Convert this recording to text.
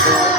Thank uh you. -huh.